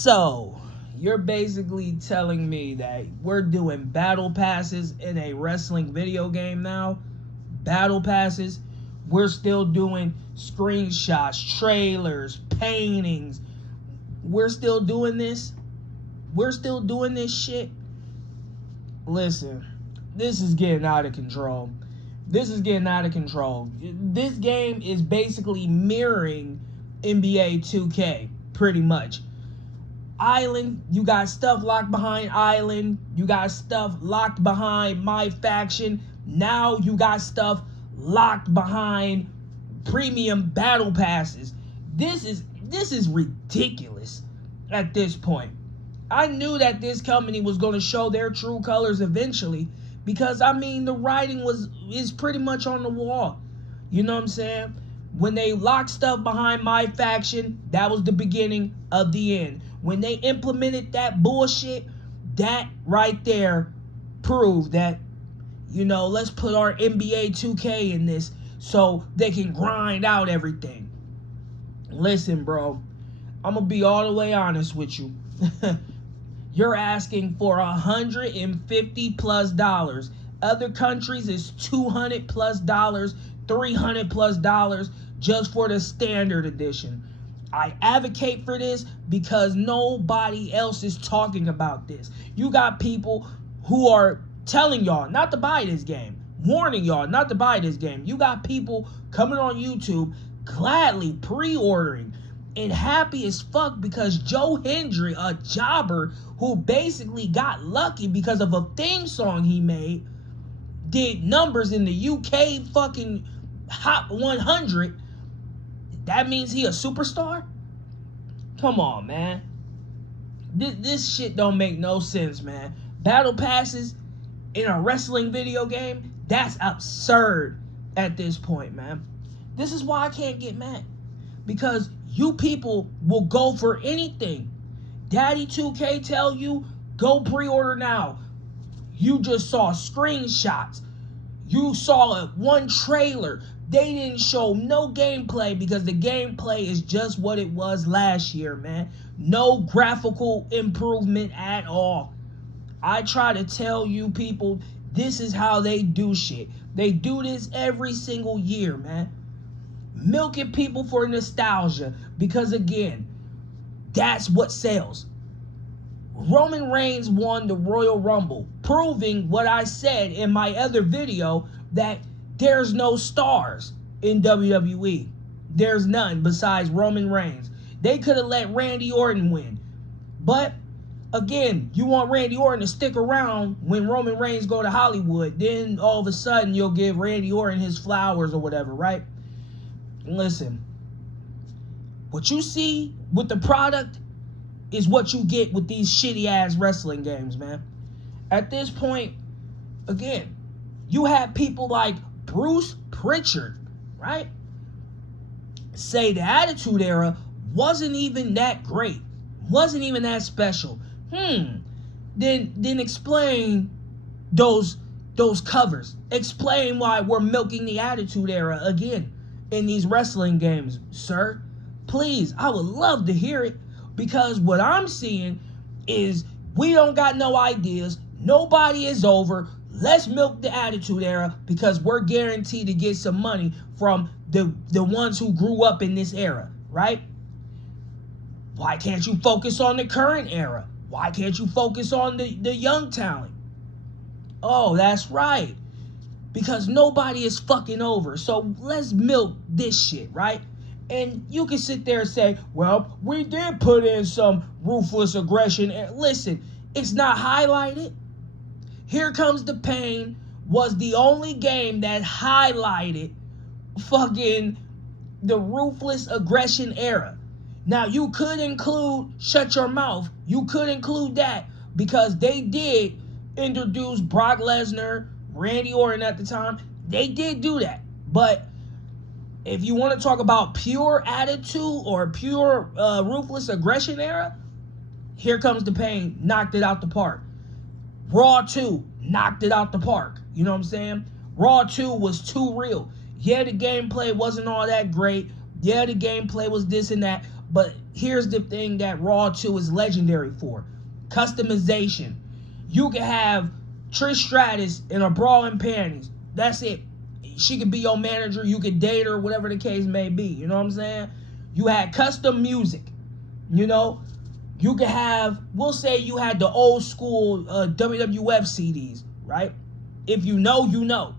So, you're basically telling me that we're doing battle passes in a wrestling video game now? Battle passes? We're still doing screenshots, trailers, paintings. We're still doing this? We're still doing this shit? Listen, this is getting out of control. This is getting out of control. This game is basically mirroring NBA 2K, pretty much. Island, you got stuff locked behind Island. You got stuff locked behind My Faction. Now you got stuff locked behind premium battle passes. This is ridiculous at this point. I knew that this company was going to show their true colors eventually, because I mean the writing is pretty much on the wall. You know what I'm saying? When they locked stuff behind My Faction, that was the beginning of the end. When they implemented that bullshit, that right there proved that, you know, let's put our NBA 2K in this so they can grind out everything. Listen, bro, I'm going to be all the way honest with you. You're asking for $150+ Other countries is $200+ $300+ just for the standard edition. I advocate for this because nobody else is talking about this. You got people who are telling y'all not to buy this game, warning y'all not to buy this game. You got people coming on YouTube gladly pre-ordering and happy as fuck because Joe Hendry, a jobber who basically got lucky because of a theme song he made, did numbers in the UK fucking Hot 100. That means he a superstar? Come on, man. This shit don't make no sense, man. Battle passes in a wrestling video game? That's absurd at this point, man. This is why I can't get mad. Because you people will go for anything. Daddy 2K tell you, go pre-order now. You just saw screenshots. You saw one trailer. They didn't show no gameplay because the gameplay is just what it was last year, man. No graphical improvement at all. I try to tell you people, this is how they do shit. They do this every single year, man. Milking people for nostalgia because, again, that's what sells. Roman Reigns won the Royal Rumble, proving what I said in my other video, that there's no stars in WWE. There's none besides Roman Reigns. They could have let Randy Orton win. But, again, you want Randy Orton to stick around when Roman Reigns go to Hollywood. Then, all of a sudden, you'll give Randy Orton his flowers or whatever, right? Listen, what you see with the product is what you get with these shitty-ass wrestling games, man. At this point, again, you have people like Bruce Pritchard, right? Say the Attitude Era wasn't even that great. Wasn't even that special. Then explain those covers. Explain why we're milking the Attitude Era again in these wrestling games, sir. Please, I would love to hear it. Because what I'm seeing is we don't got no ideas. Nobody is over. Let's milk the Attitude Era because we're guaranteed to get some money from the ones who grew up in this era, right? Why can't you focus on the current era? Why can't you focus on the young talent? Oh, that's right. Because nobody is fucking over. So let's milk this shit, right? And you can sit there and say, well, we did put in some ruthless aggression. And listen, it's not highlighted. Here Comes the Pain was the only game that highlighted fucking the ruthless aggression era. Now, you could include Shut Your Mouth. You could include that because they did introduce Brock Lesnar, Randy Orton at the time. They did do that. But if you want to talk about pure attitude or pure ruthless aggression era, Here Comes the Pain knocked it out the park. Raw 2 knocked it out the park. You know what I'm saying? Raw 2 was too real. Yeah, the gameplay wasn't all that great. Yeah, the gameplay was this and that. But here's the thing that Raw 2 is legendary for. Customization. You can have Trish Stratus in a bra and panties. That's it. She could be your manager. You could date her, whatever the case may be. You know what I'm saying? You had custom music. You know? You could have, we'll say you had the old school WWF CDs, right? If you know, you know.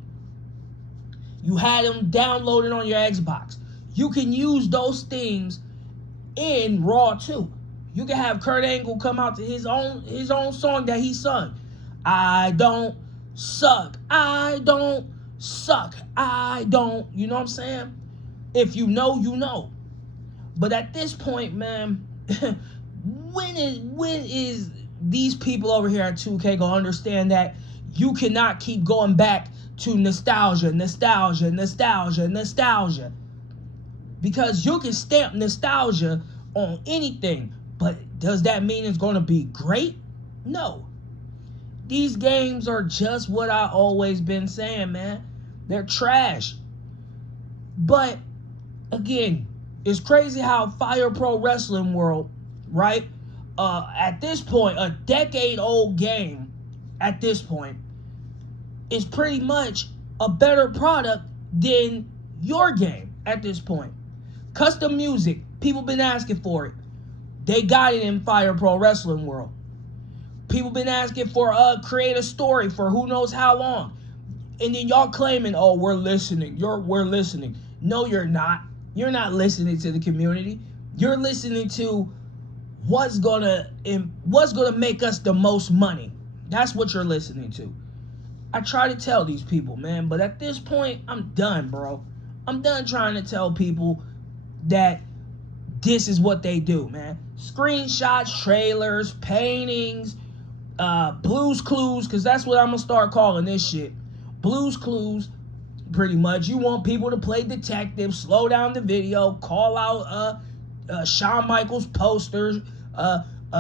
You had them downloaded on your Xbox. You can use those things in Raw 2. You can have Kurt Angle come out to his own song that he sung. I don't suck. I don't suck. I don't. You know what I'm saying? If you know, you know. But at this point, man, when is these people over here at 2K gonna understand that you cannot keep going back to nostalgia? Because you can stamp nostalgia on anything, but does that mean it's gonna be great? No. These games are just what I always been saying, man. They're trash. But again, it's crazy how Fire Pro Wrestling World, right? At this point, a decade-old game, at this point, is pretty much a better product than your game at this point. Custom music, people been asking for it. They got it in Fire Pro Wrestling World. People been asking for create a story for who knows how long. And then y'all claiming, oh, we're listening. We're listening. No, you're not. You're not listening to the community. You're listening to what's gonna make us the most money. That's what you're listening to. I try to tell these people, man, but at this point, I'm done, bro. I'm done trying to tell people that this is what they do, man. Screenshots, trailers, paintings, Blues Clues, because that's what I'm gonna start calling this shit. Blues Clues, pretty much. You want people to play detective, slow down the video, call out Shawn Michaels posters,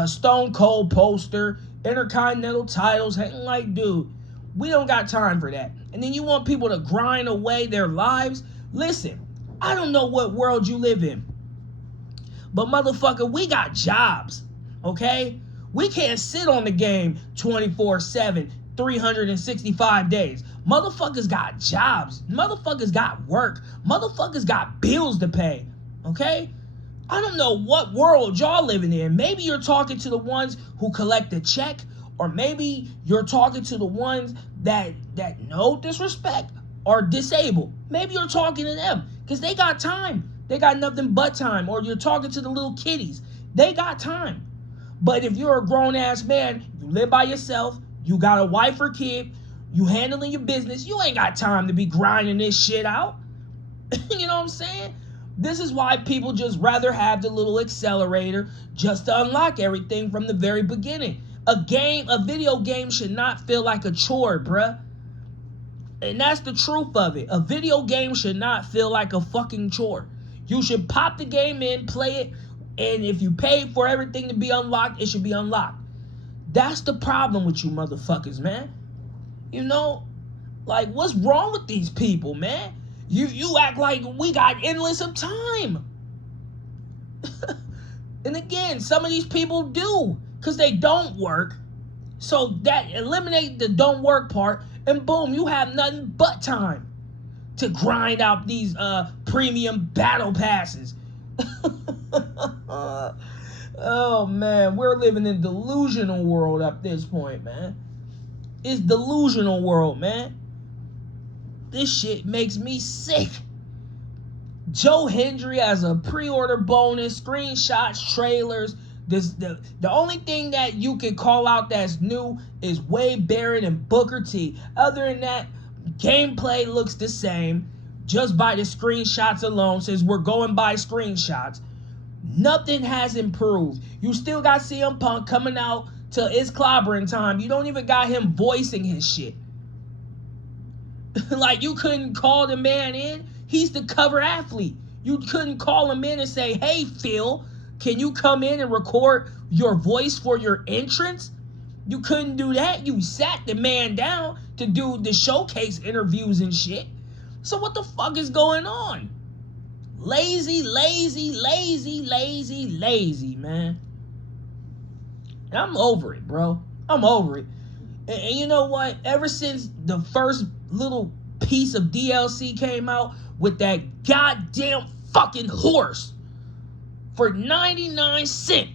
Stone Cold poster, Intercontinental titles. Like, dude, we don't got time for that. And then you want people to grind away their lives. Listen, I don't know what world you live in, but motherfucker, we got jobs, okay? We can't sit on the game 24/7, 365 days. Motherfuckers got jobs. Motherfuckers got work. Motherfuckers got bills to pay, okay? I don't know what world y'all living in. Maybe you're talking to the ones who collect a check, or maybe you're talking to the ones that no disrespect, are disabled. Maybe you're talking to them because they got time. They got nothing but time. Or you're talking to the little kiddies. They got time. But if you're a grown-ass man, you live by yourself, you got a wife or kid, you handling your business, you ain't got time to be grinding this shit out. You know what I'm saying? This is why people just rather have the little accelerator just to unlock everything from the very beginning. A video game should not feel like a chore, bruh. And that's the truth of it. A video game should not feel like a fucking chore. You should pop the game in, play it, and if you pay for everything to be unlocked, it should be unlocked. That's the problem with you motherfuckers, man. You know, like, what's wrong with these people, man? You act like we got endless of time. And again, some of these people do, because they don't work. So that eliminate the don't work part, and boom, you have nothing but time to grind out these premium battle passes. Oh man, we're living in delusional world at this point, man. It's delusional world, man. This shit makes me sick. Joe Hendry as a pre-order bonus, screenshots, trailers. The only thing that you can call out that's new is Wade Barrett and Booker T. Other than that, gameplay looks the same just by the screenshots alone, since we're going by screenshots. Nothing has improved. You still got CM Punk coming out to It's Clobbering Time. You don't even got him voicing his shit. Like, you couldn't call the man in. He's the cover athlete. You couldn't call him in and say, hey, Phil, can you come in and record your voice for your entrance? You couldn't do that. You sat the man down to do the showcase interviews and shit. So what the fuck is going on? Lazy, man. And I'm over it, bro. I'm over it. And you know what? Ever since the first little piece of DLC came out with that goddamn fucking horse for 99 cents,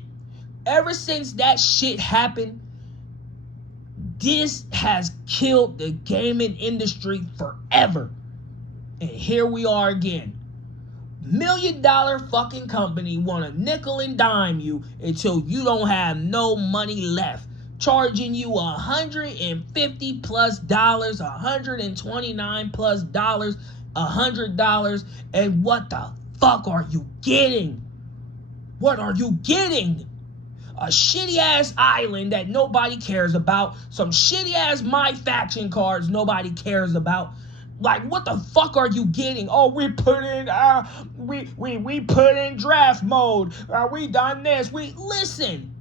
ever since that shit happened, this has killed the gaming industry forever. And here we are again. $1 million fucking company wanna nickel and dime you until you don't have no money left, charging you $150 plus, $129 plus, $100, and what the fuck are you getting? What are you getting? A shitty ass island that nobody cares about, some shitty ass My Faction cards nobody cares about. Like, what the fuck are you getting? Oh, we put in we put in draft mode. We done this. Listen.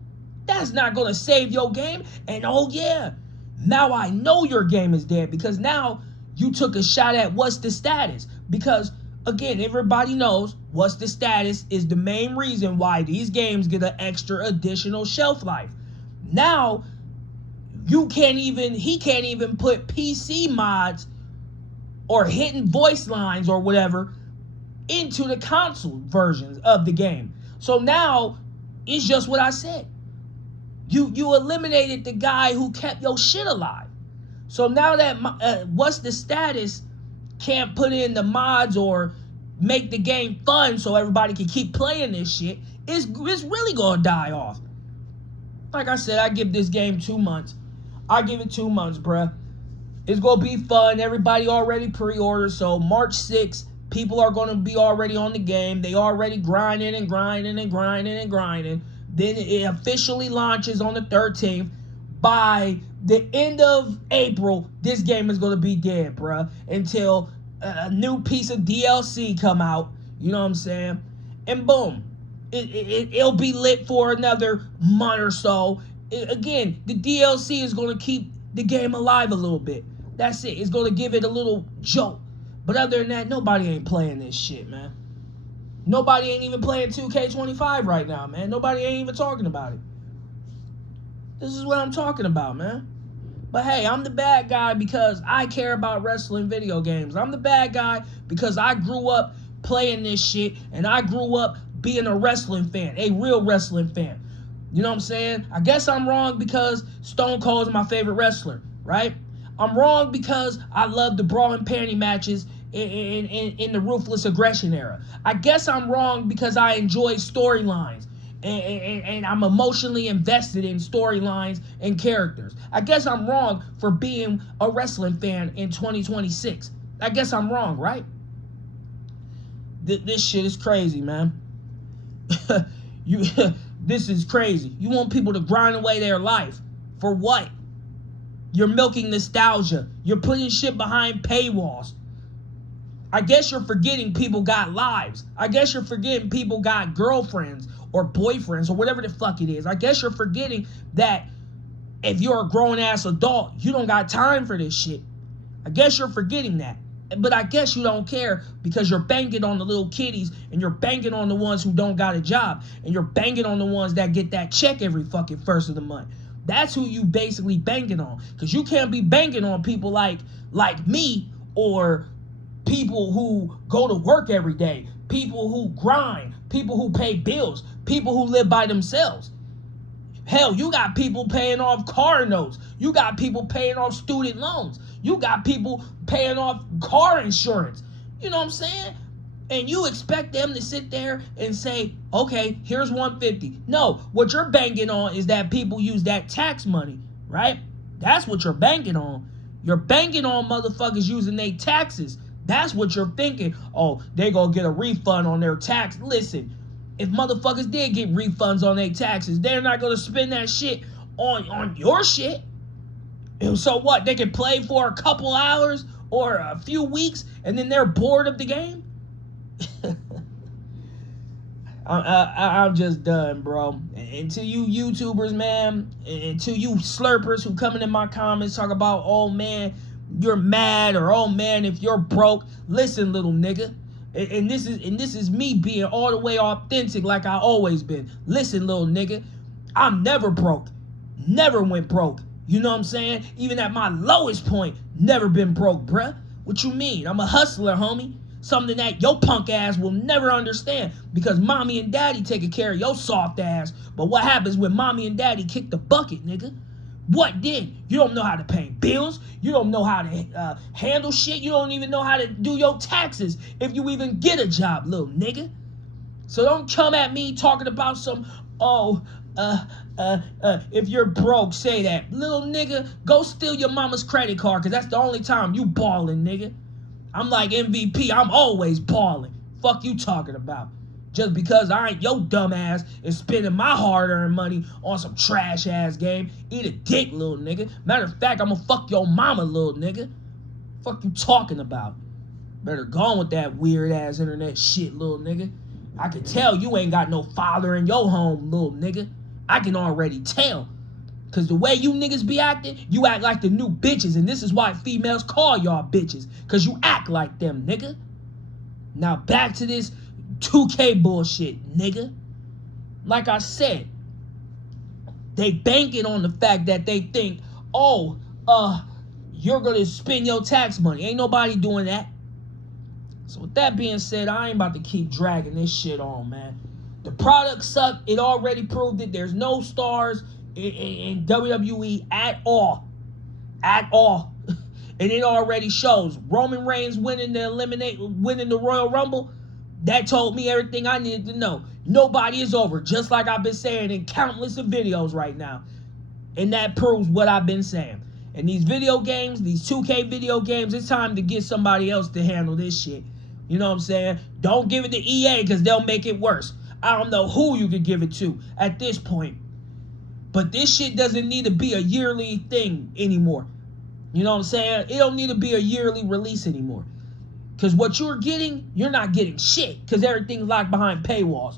That's not gonna save your game. And oh yeah, now I know your game is dead because now you took a shot at what's the status. Because again, everybody knows what's the status is the main reason why these games get an extra additional shelf life. Now he can't even put PC mods or hidden voice lines or whatever into the console versions of the game. So now it's just what I said. You eliminated the guy who kept your shit alive. So now that what's the status can't put in the mods or make the game fun so everybody can keep playing this shit, it's really gonna die off. Like I said, I give this game 2 months. I give it 2 months, bruh. It's going to be fun. Everybody already pre-ordered. So March 6th, people are going to be already on the game. They already grinding. Then it officially launches on the 13th. By the end of April, this game is going to be dead, bruh. Until a new piece of DLC come out. You know what I'm saying? And boom. It'll be lit for another month or so. Again, the DLC is going to keep the game alive a little bit. That's it. It's going to give it a little jolt. But other than that, nobody ain't playing this shit, man. Nobody ain't even playing 2K25 right now, man. Nobody ain't even talking about it. This is what I'm talking about, man. But hey, I'm the bad guy because I care about wrestling video games. I'm the bad guy because I grew up playing this shit and I grew up being a wrestling fan, a real wrestling fan. You know what I'm saying? I guess I'm wrong because Stone Cold is my favorite wrestler, right? I'm wrong because I love the bra and panty matches in the Ruthless Aggression era. I guess I'm wrong because I enjoy storylines and I'm emotionally invested in storylines and characters. I guess I'm wrong for being a wrestling fan in 2026. I guess I'm wrong, right? This shit is crazy, man. This is crazy. You want people to grind away their life. For what? You're milking nostalgia. You're putting shit behind paywalls. I guess you're forgetting people got lives. I guess you're forgetting people got girlfriends or boyfriends or whatever the fuck it is. I guess you're forgetting that if you're a grown-ass adult, you don't got time for this shit. I guess you're forgetting that. But I guess you don't care because you're banking on the little kiddies and you're banking on the ones who don't got a job and you're banking on the ones that get that check every fucking first of the month. That's who you basically banking on. Because you can't be banking on people like me or people who go to work every day, people who grind, people who pay bills, people who live by themselves. Hell, you got people paying off car notes. You got people paying off student loans. You got people paying off car insurance. You know what I'm saying? And you expect them to sit there and say, okay, here's $150. No, what you're banking on is that people use that tax money, right? That's what you're banking on. You're banking on motherfuckers using their taxes. That's what you're thinking. Oh, they gonna get a refund on their tax. Listen, if motherfuckers did get refunds on their taxes, they're not gonna spend that shit on your shit. So what? They can play for a couple hours or a few weeks and then they're bored of the game? I'm just done, bro. And to you YouTubers, man, and to you slurpers who come in my comments talk about, oh man, you're mad, or oh man, if you're broke. Listen, little nigga, And this is me being all the way authentic like I always been. Listen, little nigga, I'm never broke. Never went broke. You know what I'm saying? Even at my lowest point, never been broke, bruh. What you mean? I'm a hustler, homie. Something that your punk ass will never understand because mommy and daddy taking care of your soft ass. But what happens when mommy and daddy kick the bucket, nigga? What then? You don't know how to pay bills. You don't know how to handle shit. You don't even know how to do your taxes if you even get a job, little nigga. So don't come at me talking about some, if you're broke, say that. Little nigga, go steal your mama's credit card because that's the only time you balling, nigga. I'm like MVP. I'm always balling. Fuck you talking about. Just because I ain't your dumb ass and spending my hard-earned money on some trash-ass game. Eat a dick, little nigga. Matter of fact, I'm gonna fuck your mama, little nigga. Fuck you talking about. Better go on with that weird-ass internet shit, little nigga. I can tell you ain't got no father in your home, little nigga. I can already tell. Because the way you niggas be acting, you act like the new bitches. And this is why females call y'all bitches. Because you act like them, nigga. Now back to this 2K bullshit, nigga. Like I said, they banking on the fact that they think, you're going to spend your tax money. Ain't nobody doing that. So with that being said, I ain't about to keep dragging this shit on, man. The product sucked. It already proved it. There's no stars in WWE at all. At all. And it already shows. Roman Reigns winning the Royal Rumble. That told me everything I needed to know. Nobody is over, just like I've been saying in countless of videos right now. And that proves what I've been saying. And these video games, these 2K video games, it's time to get somebody else to handle this shit. You know what I'm saying? Don't give it to EA because they'll make it worse. I don't know who you could give it to at this point. But this shit doesn't need to be a yearly thing anymore. You know what I'm saying? It don't need to be a yearly release anymore. Because what you're getting, you're not getting shit. Because everything's locked behind paywalls.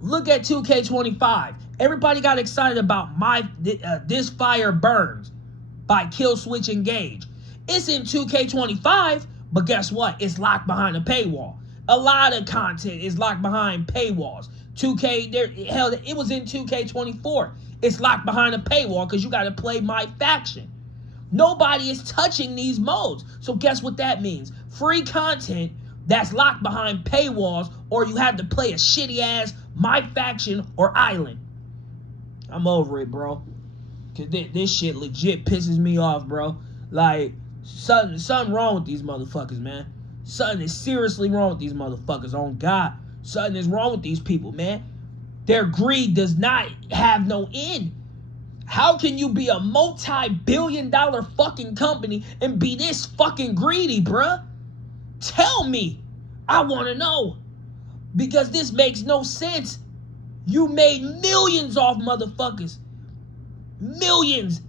Look at 2K25. Everybody got excited about This Fire Burns by Kill Switch Engage. It's in 2K25, but guess what? It's locked behind a paywall. A lot of content is locked behind paywalls. 2K, hell, it was in 2K24. It's locked behind a paywall because you got to play my faction. Nobody is touching these modes. So guess what that means? Free content that's locked behind paywalls, or you have to play a shitty-ass My Faction or Island. I'm over it, bro. Because this shit legit pisses me off, bro. Like, something wrong with these motherfuckers, man. Something is seriously wrong with these motherfuckers, on God. Something is wrong with these people, man. Their greed does not have no end. How can you be a multi-billion-dollar fucking company and be this fucking greedy, bruh? Tell me. I want to know. Because this makes no sense. You made millions off motherfuckers. Millions.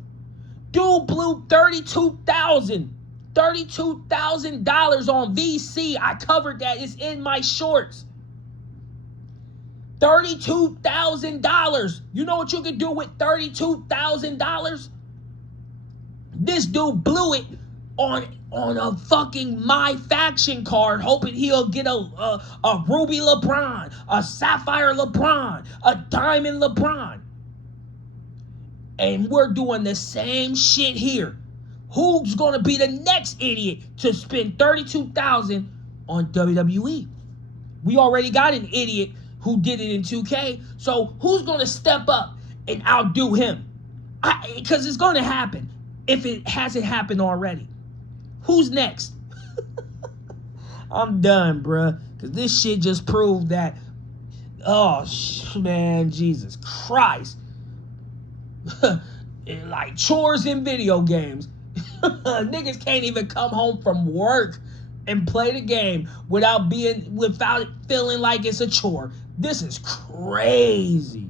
Dude blew $32,000 on VC. I covered that. It's in my shorts. $32,000. You know what you can do with $32,000? This dude blew it on a fucking My Faction card, hoping he'll get a Ruby LeBron, a Sapphire LeBron, a Diamond LeBron. And we're doing the same shit here. Who's going to be the next idiot to spend $32,000 on WWE? We already got an idiot who did it in 2K. So who's going to step up and outdo him? Because it's going to happen if it hasn't happened already. Who's next? I'm done, bruh. Because this shit just proved that, man, Jesus Christ. Like chores in video games. Niggas can't even come home from work and play the game without feeling like it's a chore. This is crazy.